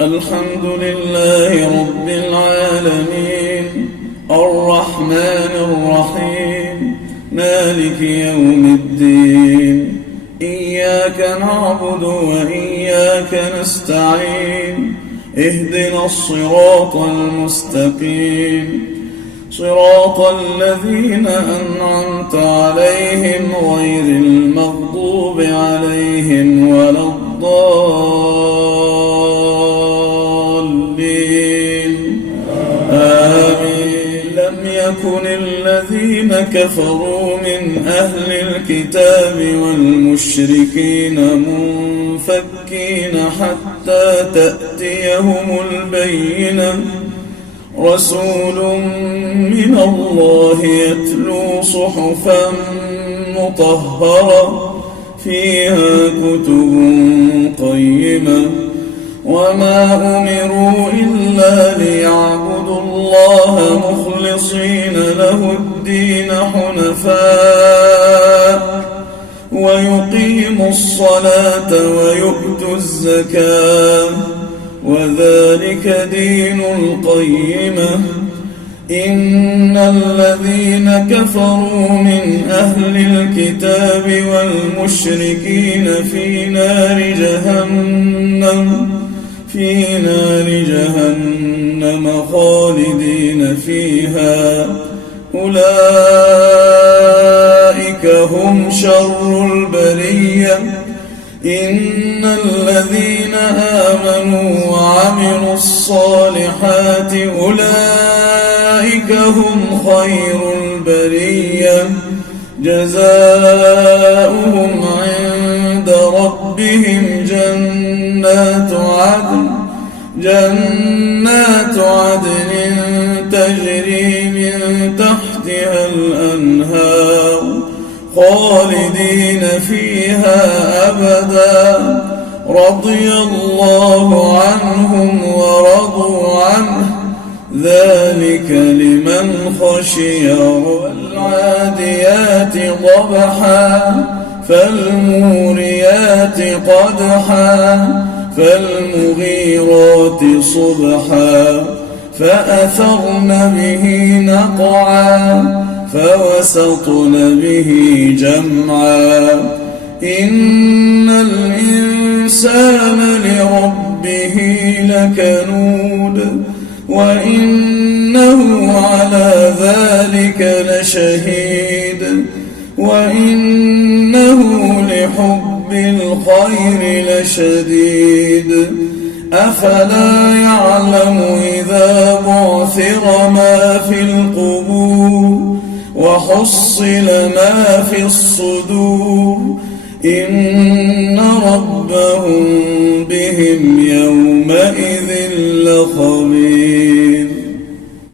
الحمد لله رب العالمين الرحمن الرحيم مالك يوم الدين إياك نعبد وإياك نستعين اهدنا الصراط المستقيم صراط الذين أنعمت عليهم غير المغضوب عليهم ولا الضالين آمين. لم يكن الذين كفروا من أهل الكتاب والمشركين منفكين حتى تأتيهم البينة رسول من الله يتلو صحفا مطهرة فيها كتب قيمة وما أمروا إلا ليعبدوا الله مخلصين له الدين حنفاء ويقيموا الصلاة ويؤتوا الزكاة وذلك دين القيمة. إن الذين كفروا من أهل الكتاب والمشركين في نار جهنم خالدين فيها أولئك هم شر البرية. إن الذين آمنوا وعملوا الصالحات أولئك هم خير البرية جزاؤهم عند ربهم جنات عدن تجري من تحتها الأنهار خالدين فيها أبدا رضي الله عنهم ورضوا عنه ذلك لمن خشي. والعاديات ضبحا فالموريات قدحا فالمغيرات صبحا فأثرن به نقعا فوسطن به جمعا. إن الإنسان لربه لكنود وإنه على ذلك لشهيد وإنه لحب الخير لشديد. أفلا يعلم إذا بعثر ما في القبور وحصل ما في الصدور إن ربهم بهم يومئذ لخبير.